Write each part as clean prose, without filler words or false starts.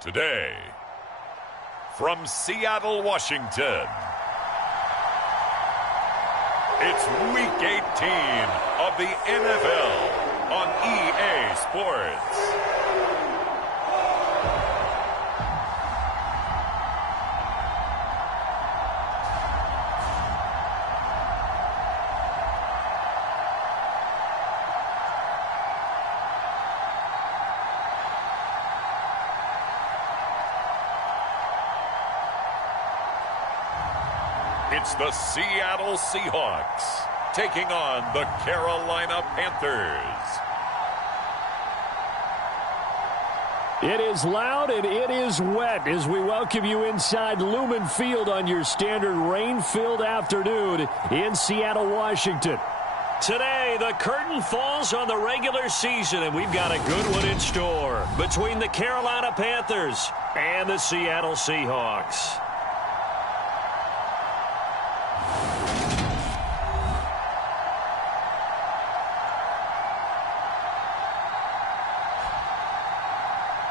Today, from Seattle, Washington, it's Week 18 of the NFL on EA Sports. It's the Seattle Seahawks taking on the Carolina Panthers. It is loud and it is wet as we welcome you inside Lumen Field on your standard rain-filled afternoon in Seattle, Washington. Today, the curtain falls on the regular season, and we've got a good one in store between the Carolina Panthers and the Seattle Seahawks.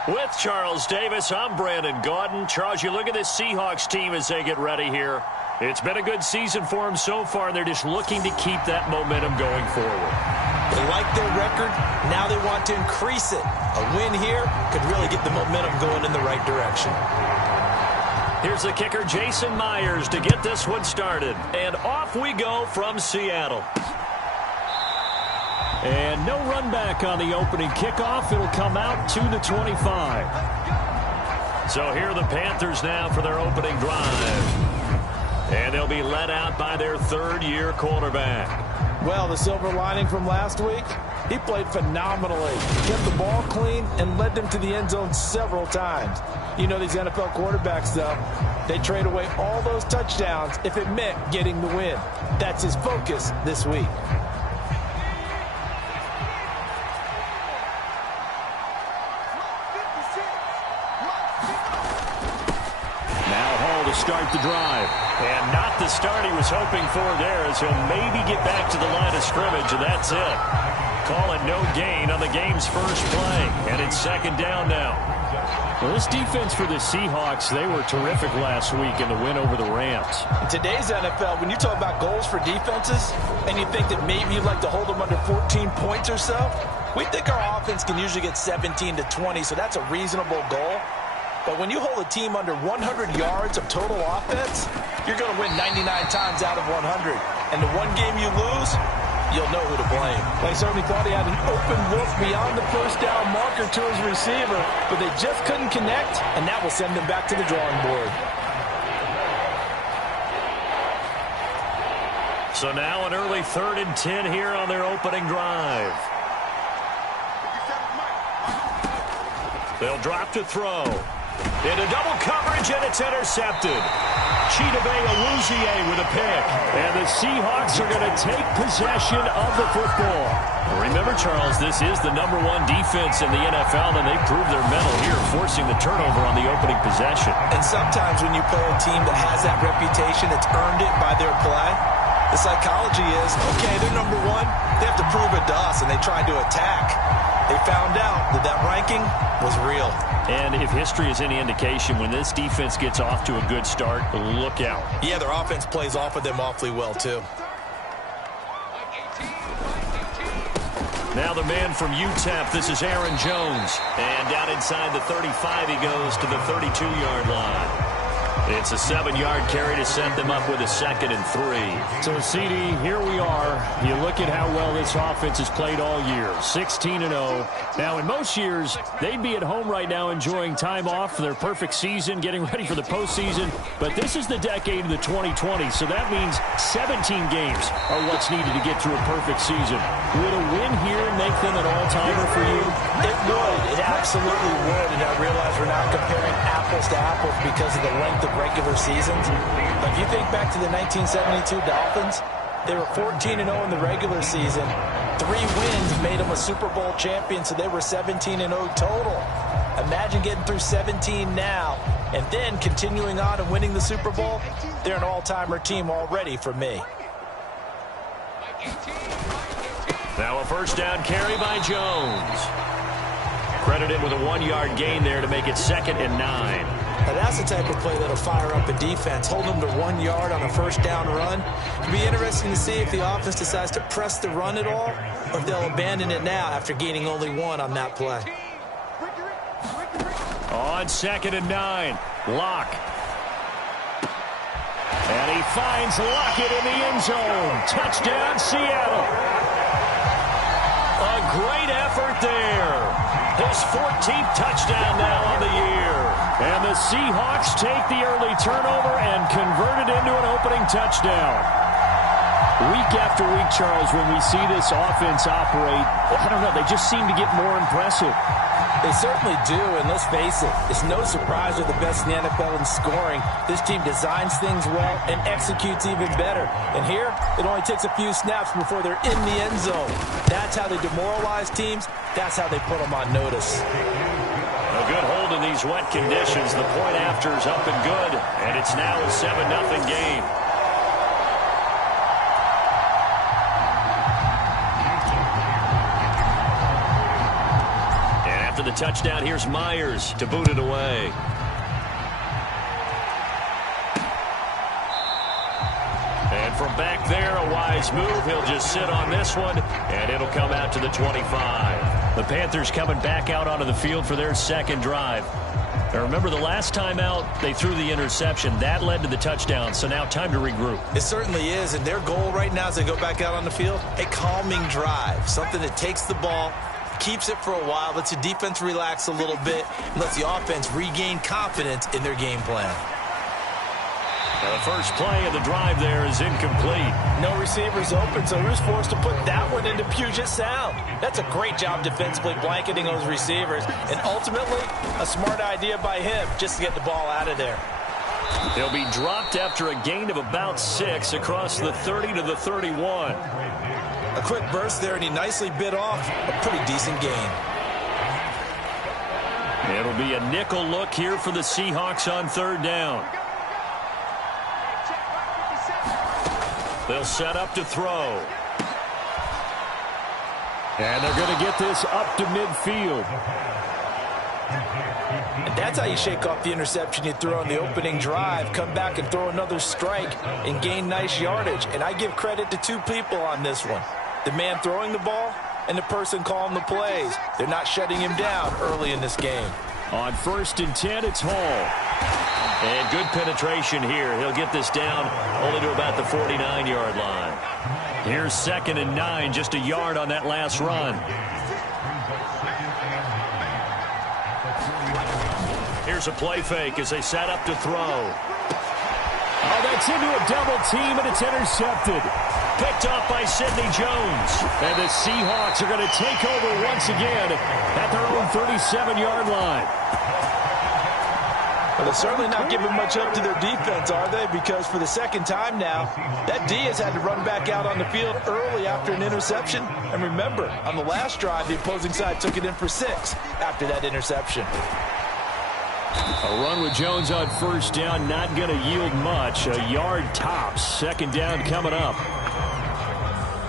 With Charles Davis, I'm Brandon Gaudin. Charles, you look at this Seahawks team as they get ready here. It's been a good season for them so far, and they're just looking to keep that momentum going forward. They like their record. Now they want to increase it. A win here could really get the momentum going in the right direction. Here's the kicker, Jason Myers, to get this one started. And off we go from Seattle. And no run back on the opening kickoff. It'll come out to the 25. So here are the Panthers now for their opening drive. And they'll be led out by their third-year quarterback. Well, the silver lining from last week, he played phenomenally. Kept the ball clean and led them to the end zone several times. You know these NFL quarterbacks, though, they trade away all those touchdowns if it meant getting the win. That's his focus this week. Start the drive. And not the start he was hoping for there, as he'll maybe get back to the line of scrimmage, and that's it. Call it no gain on the game's first play. And it's second down now. Well, this defense for the Seahawks, they were terrific last week in the win over the Rams. In today's NFL, when you talk about goals for defenses, and you think that maybe you'd like to hold them under 14 points or so, we think our offense can usually get 17 to 20, so that's a reasonable goal. But when you hold a team under 100 yards of total offense, you're going to win 99 times out of 100. And the one game you lose, you'll know who to blame. Well, he certainly thought he had an open look beyond the first down marker to his receiver, but they just couldn't connect, and that will send them back to the drawing board. So now an early 3rd and 10 here on their opening drive. They'll drop to throw. Into double coverage, and it's intercepted. Chidobe Awuzie with a pick. And the Seahawks are going to take possession of the football. Remember, Charles, this is the #1 defense in the NFL, and they proved their mettle here, forcing the turnover on the opening possession. And sometimes when you play a team that has that reputation, it's earned it by their play. The psychology is, okay, they're #1. They have to prove it to us, and they tried to attack. They found out that that ranking was real. And if history is any indication, when this defense gets off to a good start, look out. Yeah, their offense plays off of them awfully well, too. Now the man from UTEP, this is Aaron Jones. And down inside the 35, he goes to the 32-yard line. It's a 7-yard carry to set them up with a 2nd and 3. So, CD, here we are. You look at how well this offense has played all year, 16-0. Now, in most years, they'd be at home right now enjoying time off for their perfect season, getting ready for the postseason. But this is the decade of the 2020, so that means 17 games are what's needed to get through a perfect season. Would a win here make them an all-timer for you? It would. It absolutely would. And I realize we're not comparing apples to apples because of the length of regular seasons. But if you think back to the 1972 Dolphins, they were 14-0 in the regular season. 3 wins made them a Super Bowl champion, so they were 17-0 total. Imagine getting through 17 now and then continuing on and winning the Super Bowl. They're an all-timer team already for me. Now a first down carry by Jones. Credited with a 1-yard gain there to make it 2nd and 9. Now that's the type of play that'll fire up a defense. Hold them to 1 yard on a first down run. It'll be interesting to see if the offense decides to press the run at all, or if they'll abandon it now after gaining only 1 on that play. On 2nd and 9, Locke. And he finds Lockett in the end zone. Touchdown, Seattle. A great effort there. His 14th touchdown now on the year. And the Seahawks take the early turnover and convert it into an opening touchdown. Week after week, Charles, when we see this offense operate, I don't know, they just seem to get more impressive. They certainly do, and let's face it, it's no surprise they're the best in the NFL in scoring. This team designs things well and executes even better. And here, it only takes a few snaps before they're in the end zone. That's how they demoralize teams. That's how they put them on notice. A good hold in these wet conditions. The point after is up and good, and it's now a 7-0 game. The touchdown, here's Myers to boot it away. And from back there, a wise move. He'll just sit on this one, and it'll come out to the 25. The Panthers coming back out onto the field for their second drive. Now remember, the last time out, they threw the interception. That led to the touchdown, so now time to regroup. It certainly is, and their goal right now as they go back out on the field, a calming drive, something that takes the ball, keeps it for a while, lets the defense relax a little bit, and lets the offense regain confidence in their game plan. Now the first play of the drive there is incomplete. No receivers open, so he was forced to put that one into Puget Sound. That's a great job defensively blanketing those receivers, and ultimately a smart idea by him just to get the ball out of there. He'll be dropped after a gain of about 6 across the 30 to the 31. A quick burst there, and he nicely bit off a pretty decent gain. It'll be a nickel look here for the Seahawks on 3rd down. They'll set up to throw. And they're going to get this up to midfield. And that's how you shake off the interception you throw on the opening drive. Come back and throw another strike and gain nice yardage. And I give credit to 2 people on this one. The man throwing the ball and the person calling the plays. They're not shutting him down early in this game. On 1st and 10, it's Hall. And good penetration here. He'll get this down only to about the 49-yard line. Here's 2nd and 9, just a yard on that last run. Here's a play fake as they set up to throw. Oh, that's into a double team, and it's intercepted. Picked off by Sidney Jones. And the Seahawks are going to take over once again at their own 37-yard line. Well, they're certainly not giving much up to their defense, are they? Because for the second time now, that D has had to run back out on the field early after an interception. And remember, on the last drive, the opposing side took it in for 6 after that interception. A run with Jones on 1st down, not going to yield much. A yard tops. 2nd down coming up.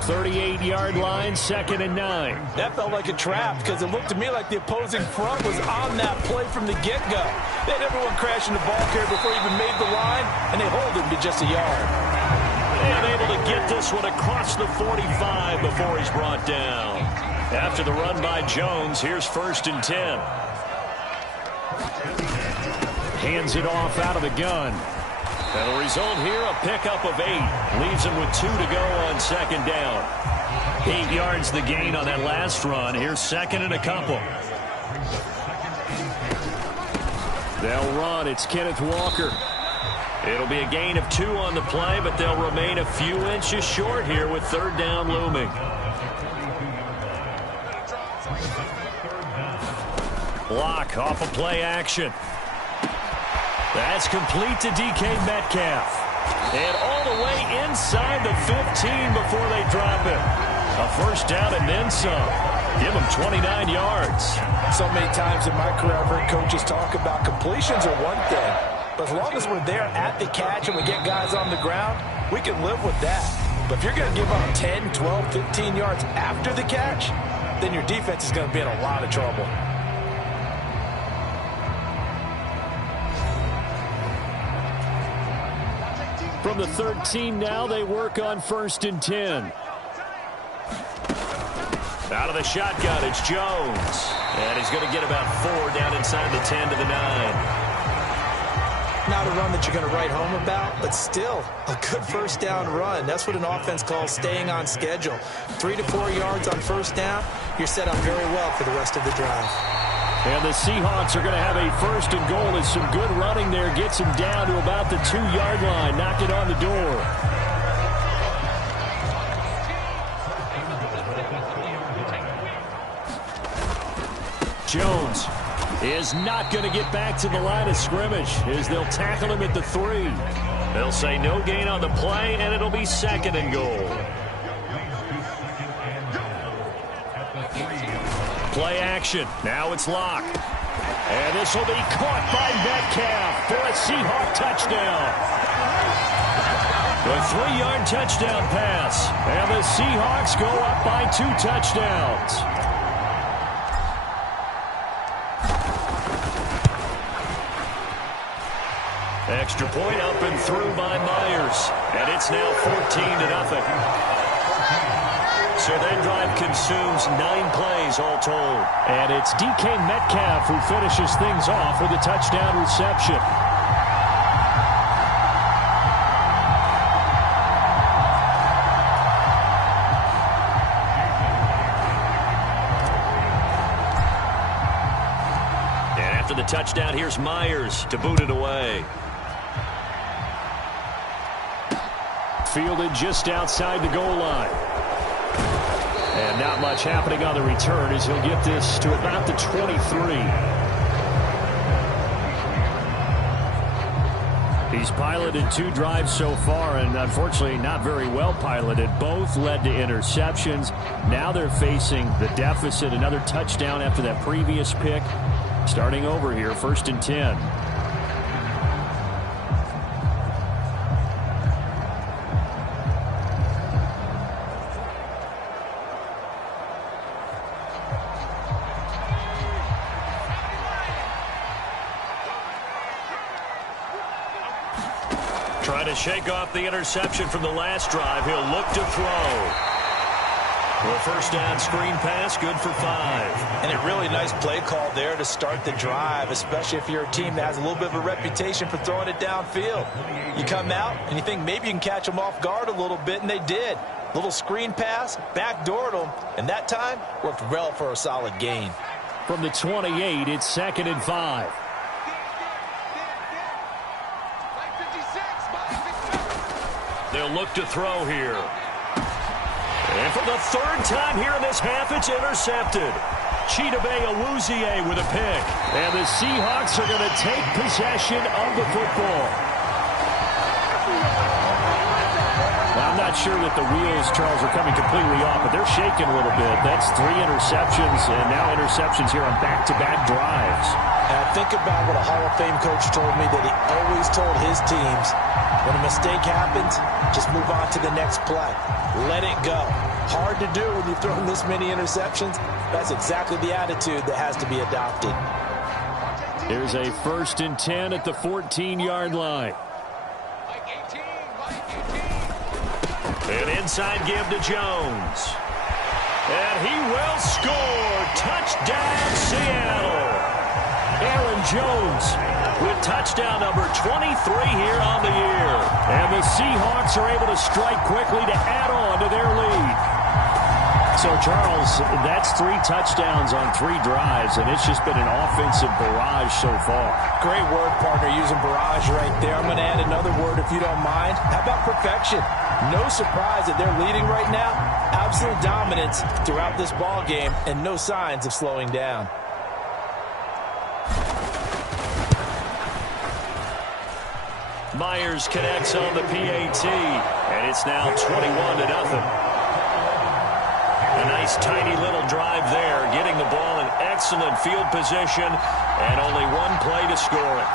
38-yard line, 2nd and 9. That felt like a trap because it looked to me like the opposing front was on that play from the get-go. They had everyone crashing the ball carrier before he even made the line, and they hold him to just a yard. And able to get this one across the 45 before he's brought down. After the run by Jones, here's 1st and 10. Hands it off out of the gun. And the result here, a pickup of 8. Leaves him with 2 to go on 2nd down. 8 yards the gain on that last run. Here's 2nd and a couple. They'll run. It's Kenneth Walker. It'll be a gain of 2 on the play, but they'll remain a few inches short here with 3rd down looming. Block off of play action. That's complete to DK Metcalf. And all the way inside the 15 before they drop him. A 1st down and then some. Give him 29 yards. So many times in my career, I've heard coaches talk about completions are one thing. But as long as we're there at the catch and we get guys on the ground, we can live with that. But if you're going to give up 10, 12, 15 yards after the catch, then your defense is going to be in a lot of trouble. From the 13 now, they work on 1st and 10. Out of the shotgun, it's Jones. And he's going to get about 4 down inside the 10 to the 9. Not a run that you're going to write home about, but still a good first down run. That's what an offense calls staying on schedule. 3 to 4 yards on first down, you're set up very well for the rest of the drive. And the Seahawks are going to have a 1st and goal as some good running there gets him down to about the 2-yard line. Knock it on the door. Jones is not going to get back to the line of scrimmage as they'll tackle him at the 3. They'll say no gain on the play, and it'll be 2nd and goal. Play action. Now it's Locke. And this will be caught by Metcalf for a Seahawk touchdown. A 3-yard touchdown pass. And the Seahawks go up by 2 touchdowns. Extra point up and through by Myers. And it's now 14-0. So that drive consumes 9 plays all told. And it's DK Metcalf who finishes things off with a touchdown reception. And after the touchdown, here's Myers to boot it away. Fielded just outside the goal line. And not much happening on the return as he'll get this to about the 23. He's piloted 2 drives so far, and unfortunately not very well piloted. Both led to interceptions. Now they're facing the deficit. Another touchdown after that previous pick. Starting over here, 1st and 10. Trying to shake off the interception from the last drive. He'll look to throw. Well, 1st down screen pass, good for 5. And a really nice play call there to start the drive, especially if you're a team that has a little bit of a reputation for throwing it downfield. You come out and you think maybe you can catch them off guard a little bit, and they did. Little screen pass, backdoored them, and that time worked well for a solid gain. From the 28, it's 2nd and 5. They'll look to throw here. And for the 3rd time here in this half, it's intercepted. Chidobe Awuzie with a pick. And the Seahawks are going to take possession of the football. Now, I'm not sure that the wheels, Charles, are coming completely off, but they're shaking a little bit. That's 3 interceptions, and now interceptions here on back-to-back drives. And think about what a Hall of Fame coach told me that he always told his teams, when a mistake happens, just move on to the next play. Let it go. Hard to do when you've thrown this many interceptions. That's exactly the attitude that has to be adopted. Here's a 1st and 10 at the 14-yard line. An inside give to Jones. And he will score. Touchdown, Seattle. Aaron Jones with touchdown number 23 here on the year. And the Seahawks are able to strike quickly to add on to their lead. So, Charles, that's 3 touchdowns on 3 drives, and it's just been an offensive barrage so far. Great word, partner, using barrage right there. I'm going to add another word if you don't mind. How about perfection? No surprise that they're leading right now. Absolute dominance throughout this ball game, and no signs of slowing down. Myers connects on the PAT, and it's now 21-0. A nice, tiny little drive there, getting the ball in excellent field position, and only 1 play to score it.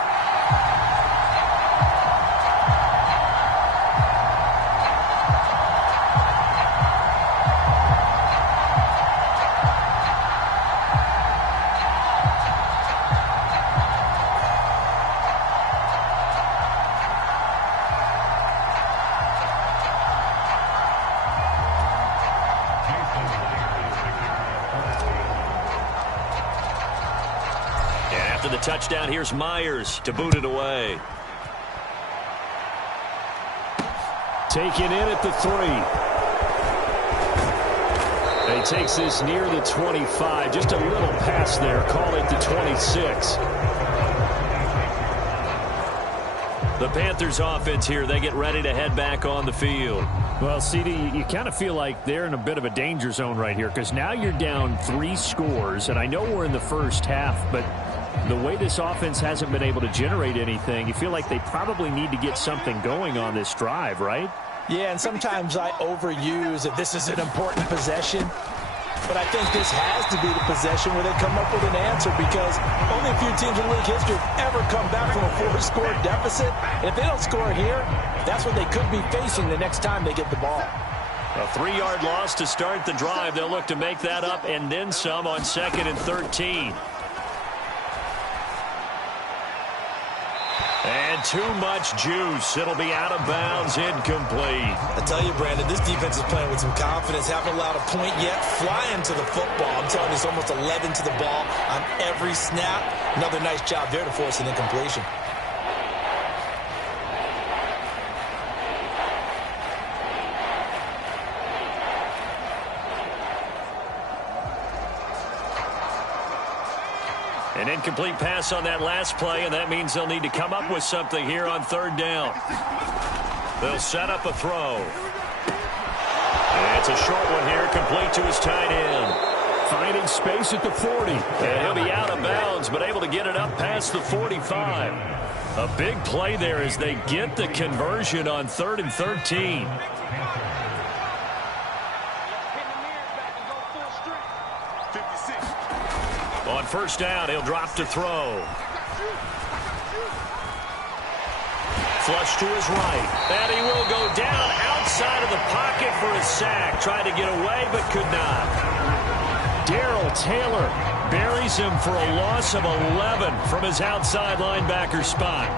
After the touchdown, here's Myers to boot it away. Taken in at the 3. He takes this near the 25. Just a little pass there. Call it the 26. The Panthers offense here, they get ready to head back on the field. Well, CD, you kind of feel like they're in a bit of a danger zone right here because now you're down 3 scores, and I know we're in the first half, but the way this offense hasn't been able to generate anything, you feel like they probably need to get something going on this drive, right? Yeah, and sometimes I overuse that this is an important possession. But I think this has to be the possession where they come up with an answer because only a few teams in league history have ever come back from a 4-score deficit. And if they don't score here, that's what they could be facing the next time they get the ball. A 3-yard loss to start the drive. They'll look to make that up and then some on 2nd and 13. And too much juice. It'll be out of bounds, incomplete. I tell you, Brandon, this defense is playing with some confidence. Haven't allowed a point yet. Flying to the football. I'm telling you, it's almost 11 to the ball on every snap. Another nice job there to force an incompletion. An incomplete pass on that last play, and that means they'll need to come up with something here on 3rd down. They'll set up a throw. And it's a short one here, complete to his tight end. Finding space at the 40. And he'll be out of bounds, but able to get it up past the 45. A big play there as they get the conversion on 3rd and 13. On 1st down, he'll drop to throw. Flush to his right. And he will go down outside of the pocket for a sack. Tried to get away, but could not. Darrell Taylor buries him for a loss of 11 from his outside linebacker spot.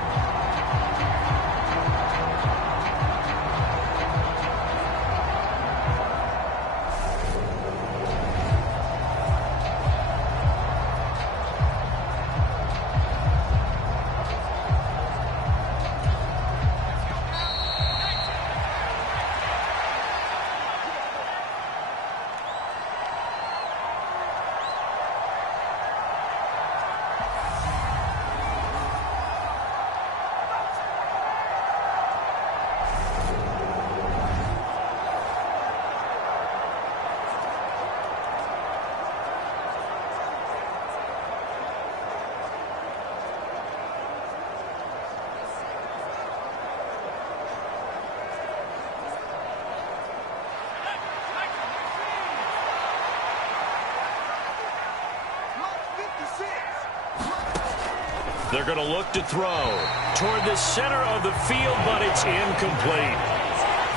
They're going to look to throw toward the center of the field, but it's incomplete.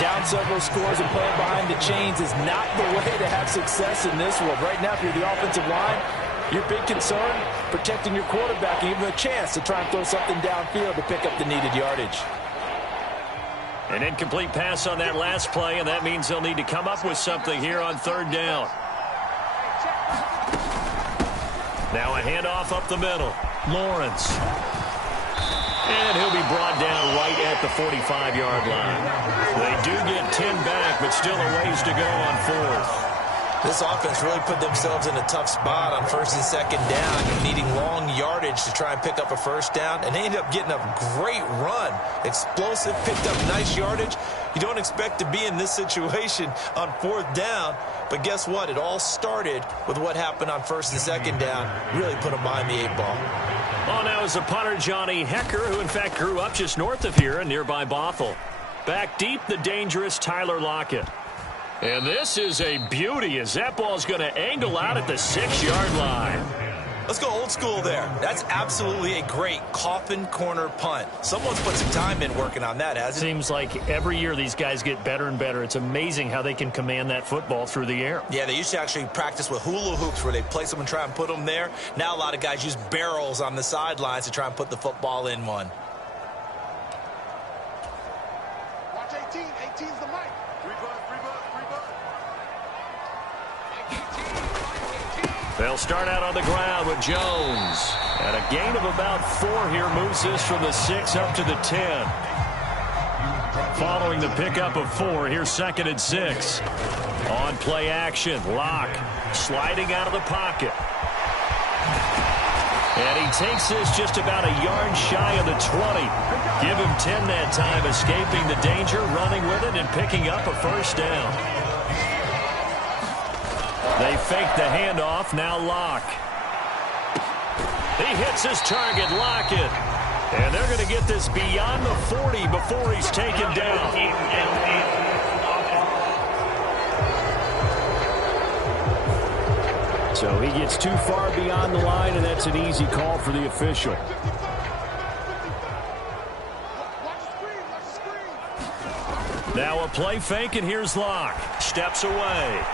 Down several scores and playing behind the chains is not the way to have success in this one. Right now, if you're the offensive line, your big concern, protecting your quarterback and giving him a chance to try and throw something downfield to pick up the needed yardage. An incomplete pass on that last play, and that means they'll need to come up with something here on 3rd down. Now a handoff up the middle. Lawrence. And he'll be brought down right at the 45-yard line. They do get 10 back, but still a ways to go on 4th. This offense really put themselves in a tough spot on 1st and 2nd down, needing long yardage to try and pick up a 1st down, and they ended up getting a great run. Explosive, picked up nice yardage. You don't expect to be in this situation on 4th down, but guess what? It all started with what happened on 1st and 2nd down. Really put them behind the 8 ball. Oh, now is the punter, Johnny Hecker, who in fact grew up just north of here in nearby Bothell. Back deep, the dangerous Tyler Lockett. And this is a beauty as that ball's going to angle out at the 6-yard line. Let's go old school there. That's absolutely a great coffin corner punt. Someone's put some time in working on that, hasn't it? Seems like every year these guys get better and better. It's amazing how they can command that football through the air. Yeah, they used to actually practice with hula hoops where they place them and try and put them there. Now a lot of guys use barrels on the sidelines to try and put the football in one. Watch 18. 18's the mic. They'll start out on the ground with Jones. And a gain of about 4 here moves this from the 6 up to the 10. Following the pickup of 4, here's 2nd and 6. On play action, Locke sliding out of the pocket. And he takes this just about a yard shy of the 20. Give him 10 that time, escaping the danger, running with it, and picking up a first down. They fake the handoff, now Locke. He hits his target, Lockett. And they're going to get this beyond the 40 before he's taken down. So he gets too far beyond the line, and that's an easy call for the official. Now a play fake, and here's Locke. Steps away.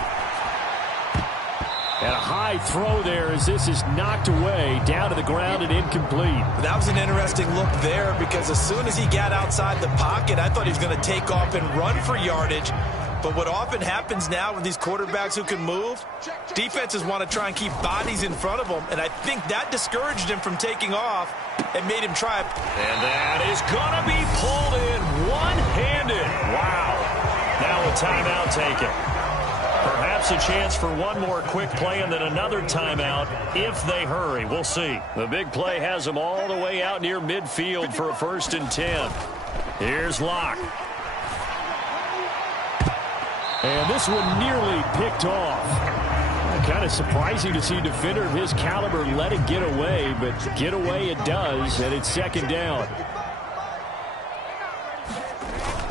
And a high throw there as this is knocked away, down to the ground and incomplete. That was an interesting look there because as soon as he got outside the pocket, I thought he was going to take off and run for yardage. But what often happens now with these quarterbacks who can move, defenses want to try and keep bodies in front of them, and I think that discouraged him from taking off and made him try. And that is going to be pulled in one-handed. Wow. Now a timeout taken. Perhaps a chance for one more quick play and then another timeout if they hurry. We'll see. The big play has them all the way out near midfield for a 1st and 10. Here's Locke. And this one nearly picked off. Kind of surprising to see a defender of his caliber let it get away, but get away it does, and it's 2nd down.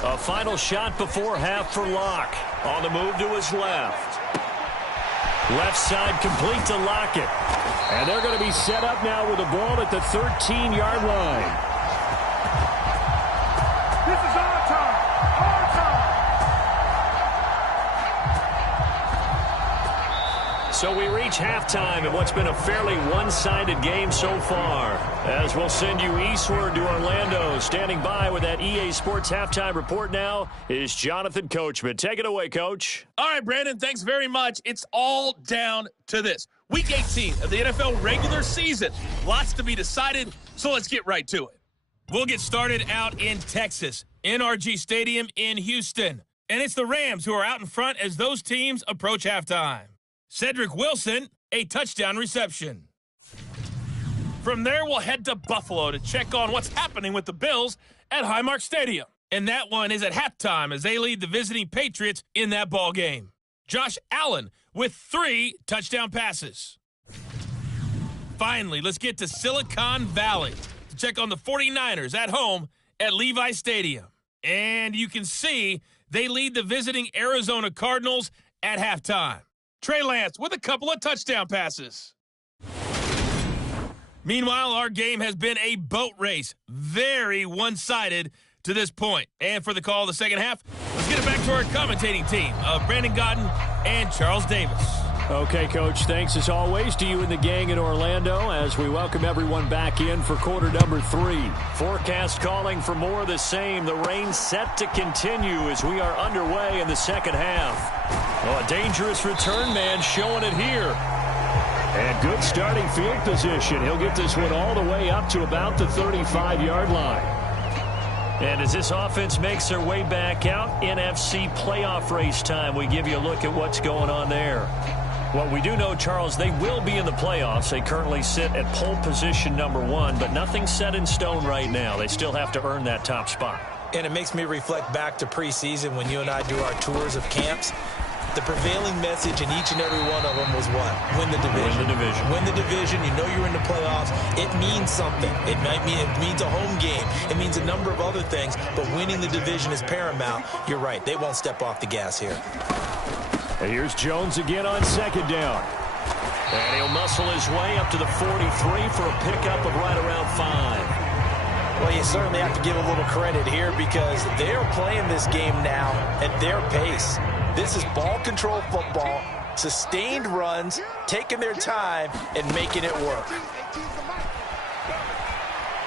A final shot before half for Locke. On the move to his left. Left side complete to Lockett. And they're going to be set up now with the ball at the 13-yard line. This is our time. Our time. So we reach halftime in what's been a fairly one-sided game so far. As we'll send you eastward to Orlando. Standing by with that EA Sports halftime report now is Jonathan Coachman. Take it away, Coach. All right, Brandon, thanks very much. It's all down to this. Week 18 of the NFL regular season. Lots to be decided, so let's get right to it. We'll get started out in Texas, NRG Stadium in Houston. And it's the Rams who are out in front as those teams approach halftime. Cedric Wilson, a touchdown reception. From there, we'll head to Buffalo to check on what's happening with the Bills at Highmark Stadium. And that one is at halftime as they lead the visiting Patriots in that ball game. Josh Allen with 3 touchdown passes. Finally, let's get to Silicon Valley to check on the 49ers at home at Levi Stadium. And you can see they lead the visiting Arizona Cardinals at halftime. Trey Lance with a couple of touchdown passes. Meanwhile, our game has been a boat race. Very one-sided to this point. And for the call of the second half, let's get it back to our commentating team of Brandon Godden and Charles Davis. Okay, Coach, thanks as always to you and the gang in Orlando as we welcome everyone back in for quarter number 3. Forecast calling for more of the same. The rain set to continue as we are underway in the second half. Oh, a dangerous return man showing it here. And good starting field position. He'll get this one all the way up to about the 35-yard line. And as this offense makes their way back out, NFC playoff race time, we give you a look at what's going on there. What we do know, Charles, they will be in the playoffs. They currently sit at pole position number 1, but nothing's set in stone right now. They still have to earn that top spot. And it makes me reflect back to preseason when you and I do our tours of camps. The prevailing message in each and every one of them was what? Win the division. Win the division. Win the division. You know you're in the playoffs. It means something. It means a home game. It means a number of other things, but winning the division is paramount. You're right. They won't step off the gas here. And here's Jones again on 2nd down. And he'll muscle his way up to the 43 for a pickup of right around 5. Well, you certainly have to give a little credit here because they're playing this game now at their pace. This is ball control football, sustained runs, taking their time, and making it work.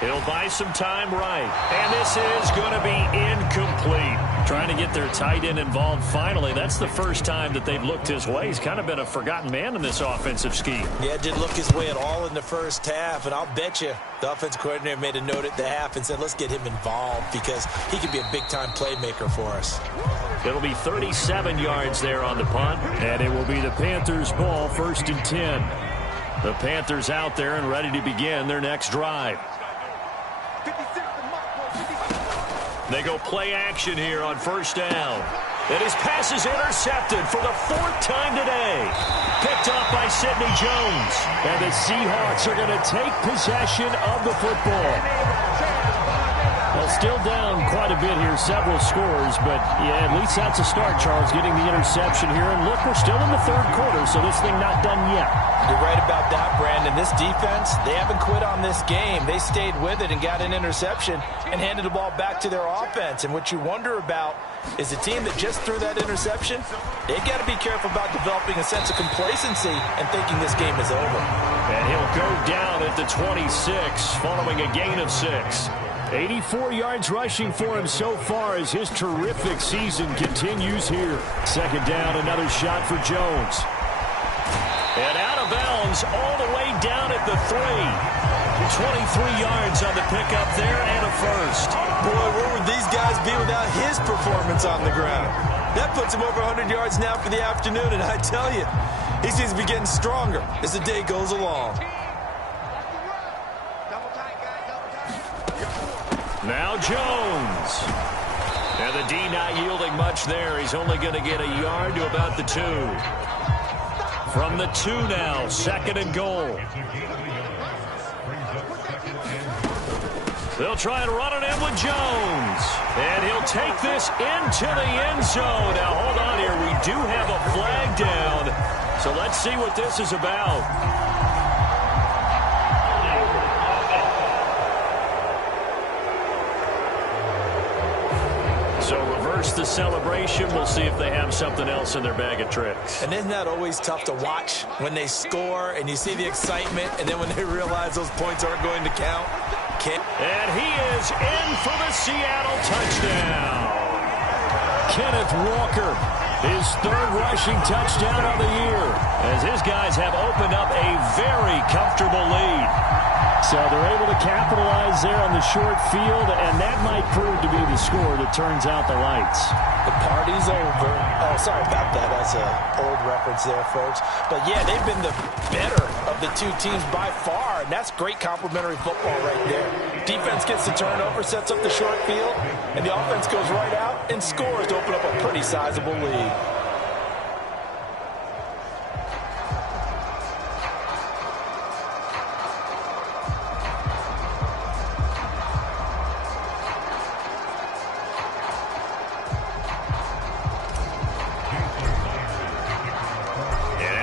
He'll buy some time right. And this is going to be incomplete. Trying to get their tight end involved finally. That's the first time that they've looked his way. He's kind of been a forgotten man in this offensive scheme. Yeah, didn't look his way at all in the first half, and I'll bet you the offensive coordinator made a note at the half and said, let's get him involved because he could be a big-time playmaker for us. It'll be 37 yards there on the punt. And it will be the Panthers' ball, 1st and 10. The Panthers out there and ready to begin their next drive. They go play action here on 1st down. And his pass is intercepted for the 4th time today. Picked off by Sidney Jones. And the Seahawks are going to take possession of the football. Well, still down quite a bit here, several scores, but yeah, at least that's a start, Charles, getting the interception here. And look, we're still in the 3rd quarter, so this thing not done yet. You're right about that, Brandon. This defense, they haven't quit on this game. They stayed with it and got an interception and handed the ball back to their offense. And what you wonder about is the team that just threw that interception, they've got to be careful about developing a sense of complacency and thinking this game is over. And he'll go down at the 26 following a gain of 6. 84 yards rushing for him so far as his terrific season continues here. 2nd down, another shot for Jones. And out of bounds all the way down at the 3. 23 yards on the pickup there and a first. Boy, where would these guys be without his performance on the ground? That puts him over 100 yards now for the afternoon, and I tell you, he seems to be getting stronger as the day goes along. Now Jones. And the D not yielding much there. He's only going to get a yard to about the 2. From the 2 now, 2nd and goal. They'll try and run it in with Jones. And he'll take this into the end zone. Now, hold on here. We do have a flag down. So let's see what this is about. So reverse the celebration. We'll see if they have something else in their bag of tricks. And isn't that always tough to watch when they score and you see the excitement and then when they realize those points aren't going to count? And he is in for the Seattle touchdown. Kenneth Walker, his 3rd rushing touchdown of the year, as his guys have opened up a very comfortable lead. So they're able to capitalize there on the short field, and that might prove to be the score that turns out the lights. The party's over. Oh, sorry about that. That's an old reference there, folks. But, yeah, they've been the better of the 2 teams by far, and that's great complimentary football right there. Defense gets the turnover, sets up the short field, and the offense goes right out and scores to open up a pretty sizable lead.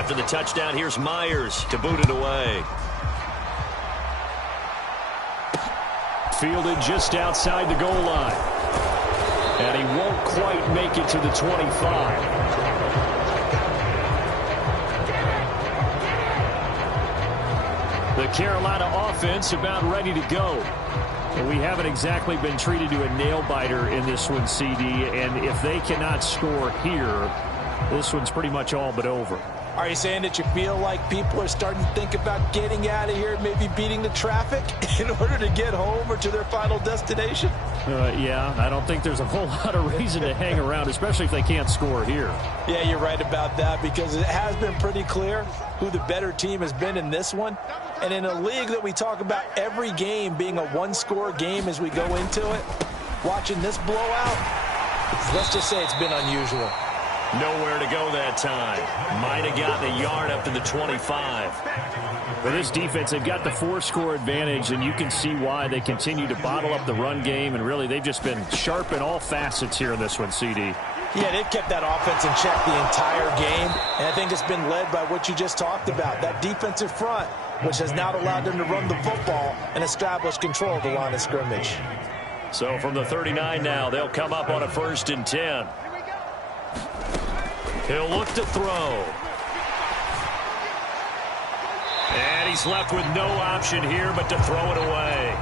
After the touchdown, here's Myers to boot it away. Fielded just outside the goal line. And he won't quite make it to the 25. The Carolina offense about ready to go. And we haven't exactly been treated to a nail-biter in this one, CD. And if they cannot score here, this one's pretty much all but over. Are you saying that you feel like people are starting to think about getting out of here, maybe beating the traffic in order to get home or to their final destination? Yeah, I don't think there's a whole lot of reason to hang around, especially if they can't score here. Yeah, you're right about that because it has been pretty clear who the better team has been in this one. And in a league that we talk about every game being a one-score game as we go into it, watching this blowout, let's just say it's been unusual. Nowhere to go that time. Might have gotten a yard up to the 25. For this defense, they've got the 4-score advantage, and you can see why they continue to bottle up the run game, and really they've just been sharp in all facets here in this one, CD. Yeah, they've kept that offense in check the entire game, and I think it's been led by what you just talked about, that defensive front, which has now allowed them to run the football and establish control of the line of scrimmage. So from the 39 now, they'll come up on a 1st and 10. He'll look to throw. And he's left with no option here but to throw it away.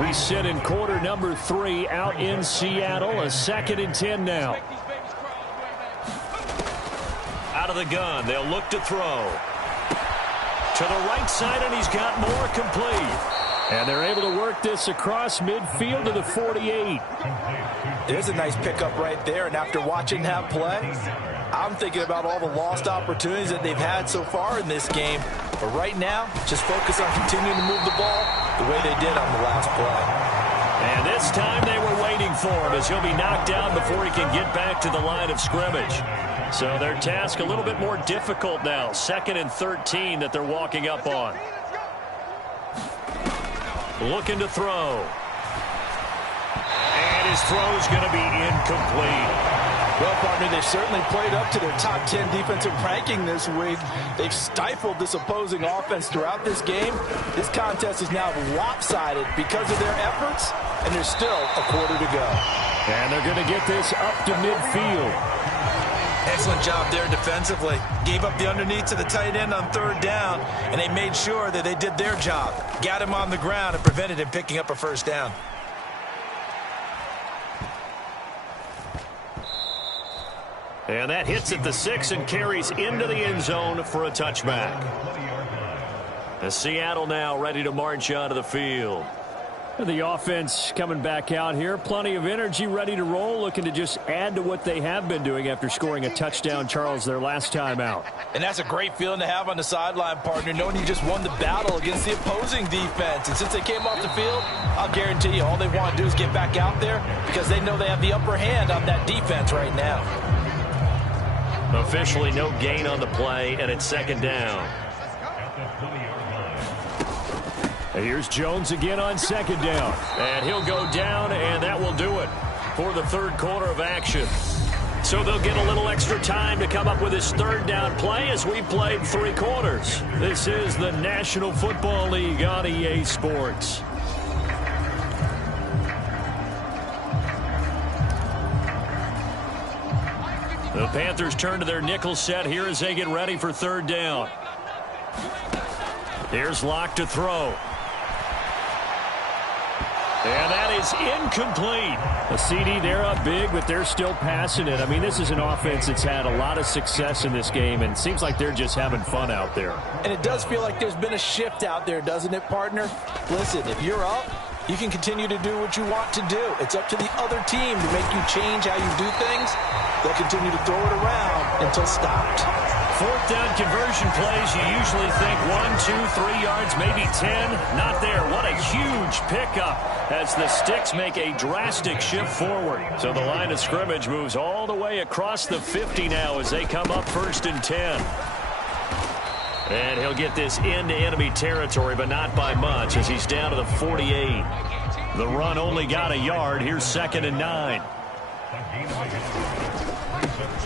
We sit in quarter number 3 out in Seattle. A 2nd and 10 now. Out of the gun, they'll look to throw. To the right side, and he's got more, complete. And they're able to work this across midfield to the 48. There's a nice pickup right there, and after watching that play, I'm thinking about all the lost opportunities that they've had so far in this game. But right now, just focus on continuing to move the ball the way they did on the last play. And this time they were waiting for him as he'll be knocked down before he can get back to the line of scrimmage. So their task a little bit more difficult now. 2nd and 13 that they're walking up on. Looking to throw. And his throw's going to be incomplete. Well, partner, they've certainly played up to their top 10 defensive ranking this week. They've stifled this opposing offense throughout this game. This contest is now lopsided because of their efforts, and there's still a quarter to go. And they're going to get this up to midfield. Excellent job there defensively. Gave up the underneath to the tight end on 3rd down, and they made sure that they did their job. Got him on the ground and prevented him picking up a 1st down. And that hits at the 6 and carries into the end zone for a touchback. The Seattle now ready to march out of the field. The offense coming back out here. Plenty of energy, ready to roll, looking to just add to what they have been doing after scoring a touchdown, Charles, their last time out. And that's a great feeling to have on the sideline, partner, knowing you just won the battle against the opposing defense. And since they came off the field, I'll guarantee you all they want to do is get back out there because they know they have the upper hand on that defense right now. Officially no gain on the play, and it's 2nd down. Here's Jones again on 2nd down. And he'll go down, and that will do it for the 3rd quarter of action. So they'll get a little extra time to come up with his 3rd down play as we played 3 quarters. This is the National Football League on EA Sports. The Panthers turn to their nickel set here as they get ready for 3rd down. Here's Locke to throw. And that is incomplete. A CD, they're up big, but they're still passing it. I mean, this is an offense that's had a lot of success in this game, and it seems like they're just having fun out there. And it does feel like there's been a shift out there, doesn't it, partner? Listen, if you're up, you can continue to do what you want to do. It's up to the other team to make you change how you do things. They'll continue to throw it around until stopped. 4th down conversion plays, you usually think 1, 2, 3 yards, maybe 10. Not there. What a huge pickup as the Sticks make a drastic shift forward. So the line of scrimmage moves all the way across the 50 now as they come up 1st and 10. And he'll get this into enemy territory, but not by much as he's down to the 48. The run only got a yard. Here's 2nd and 9.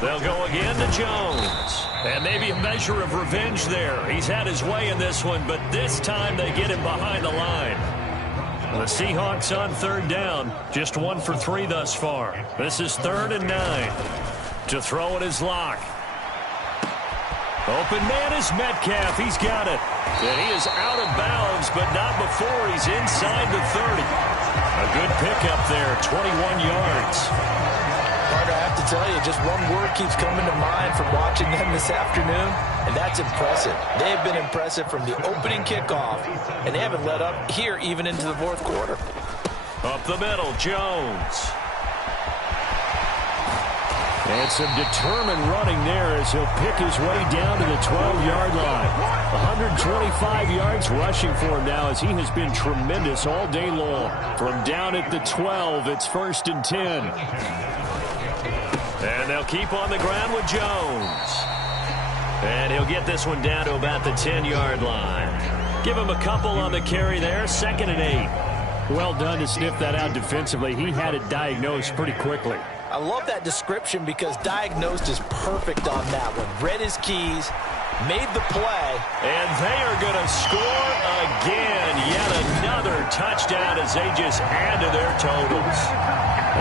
They'll go again to Jones. And maybe a measure of revenge there. He's had his way in this one, but this time they get him behind the line. The Seahawks on 3rd down. Just 1 for 3 thus far. This is 3rd and 9. To throw it is Locke. Open man is Metcalf. He's got it. And he is out of bounds, but not before he's inside the 30. A good pickup there, 21 yards. Carter, I have to tell you, just one word keeps coming to mind from watching them this afternoon, and that's impressive. They have been impressive from the opening kickoff, and they haven't let up here even into the 4th quarter. Up the middle, Jones. And some determined running there as he'll pick his way down to the 12-yard line. 125 yards rushing for him now as he has been tremendous all day long. From down at the 12, it's 1st and 10. And they'll keep on the ground with Jones. And he'll get this one down to about the 10-yard line. Give him a couple on the carry there, 2nd and 8. Well done to sniff that out defensively. He had it diagnosed pretty quickly. I love that description because diagnosed is perfect on that one. Read his keys, made the play. And they are going to score again. Yet another touchdown as they just add to their totals.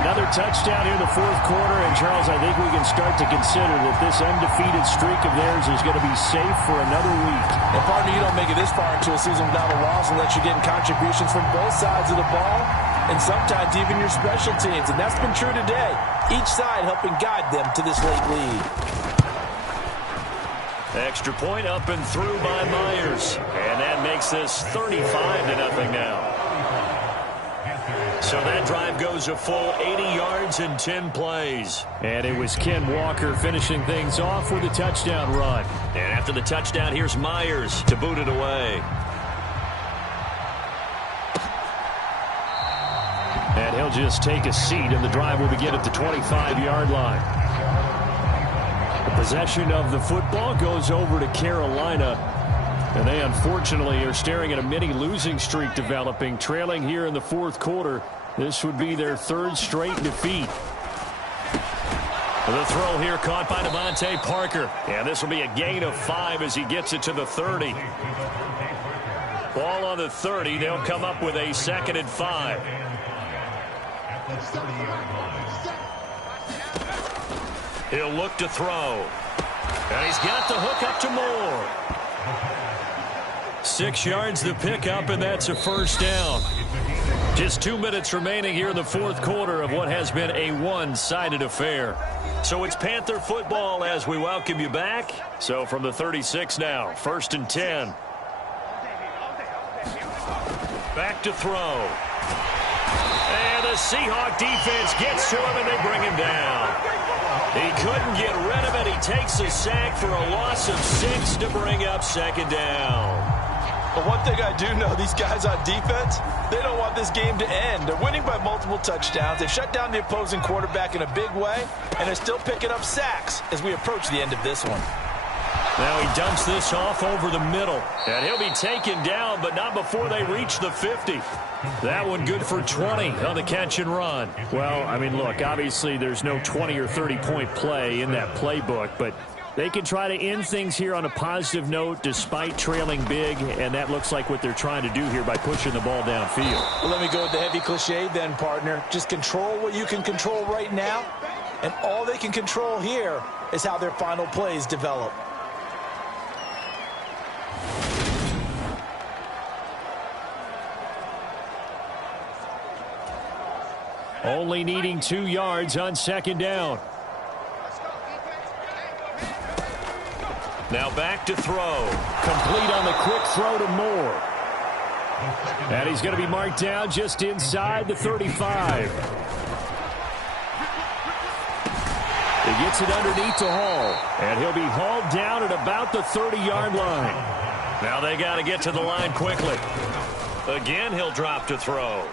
Another touchdown here in the fourth quarter, and Charles, I think we can start to consider that this undefeated streak of theirs is going to be safe for another week. And partner, you don't make it this far into a season without a loss unless you're getting contributions from both sides of the ball, and sometimes even your special teams, and that's been true today. Each side helping guide them to this late lead. Extra point up and through by Myers. And that makes this 35-0 now. So that drive goes a full 80 yards in 10 plays. And it was Ken Walker finishing things off with a touchdown run. And after the touchdown, here's Myers to boot it away. And he'll just take a seat, and the drive will begin at the 25-yard line. The possession of the football goes over to Carolina. And they unfortunately are staring at a mini losing streak developing, trailing here in the fourth quarter. This would be their third straight defeat. The throw here caught by Devontae Parker. And this will be a gain of 5 as he gets it to the 30. Ball on the 30. They'll come up with a 2nd and 5. He'll look to throw. And he's got the hook up to Moore. 6 yards the pickup, and that's a first down. Just 2 minutes remaining here in the fourth quarter of what has been a one-sided affair. So it's Panther football as we welcome you back. So from the 36 now, 1st and 10. Back to throw. And the Seahawk defense gets to him, and they bring him down. He couldn't get rid of it. He takes a sack for a loss of 6 to bring up 2nd down. But one thing I do know, these guys on defense, they don't want this game to end. They're winning by multiple touchdowns. They've shut down the opposing quarterback in a big way, and they're still picking up sacks as we approach the end of this one. Now he dumps this off over the middle, and he'll be taken down, but not before they reach the 50. That one good for 20 on the catch and run. Well, I mean, look, obviously there's no 20 or 30-point play in that playbook, but they can try to end things here on a positive note despite trailing big, and that looks like what they're trying to do here by pushing the ball downfield. Well, let me go with the heavy cliche then, partner. Just control what you can control right now, and all they can control here is how their final plays develop. Only needing 2 yards on 2nd down. Now back to throw. Complete on the quick throw to Moore. And he's going to be marked down just inside the 35. He gets it underneath to Hall. And he'll be hauled down at about the 30-yard line. Now they got to get to the line quickly. Again, he'll drop to throw.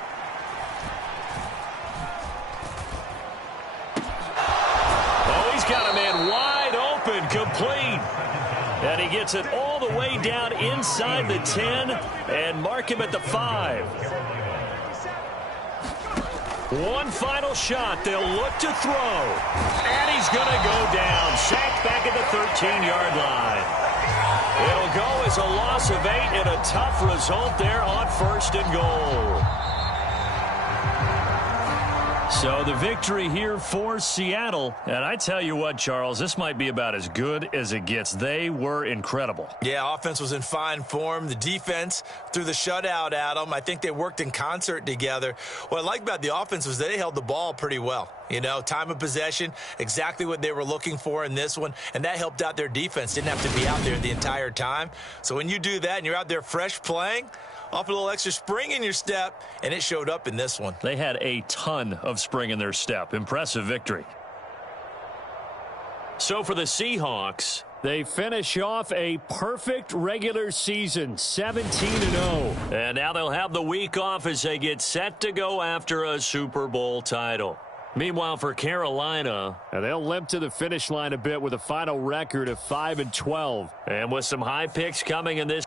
Oh, he's got a man wide open, complete. And he gets it all the way down inside the 10 and mark him at the 5. One final shot. They'll look to throw. And he's going to go down. Sacked back at the 13-yard line. It'll go as a loss of 8 and a tough result there on 1st and goal. So the victory here for Seattle. And I tell you what, Charles, this might be about as good as it gets. They were incredible. Yeah, offense was in fine form. The defense threw the shutout at them. I think they worked in concert together. What I like about the offense was they held the ball pretty well. You know, time of possession, exactly what they were looking for in this one, and that helped out their defense. Didn't have to be out there the entire time. So when you do that and you're out there fresh playing, off a little extra spring in your step, and it showed up in this one. They had a ton of spring in their step. Impressive victory. So for the Seahawks, they finish off a perfect regular season, 17-0. And now they'll have the week off as they get set to go after a Super Bowl title. Meanwhile, for Carolina, they'll limp to the finish line a bit with a final record of 5-12. And with some high picks coming in this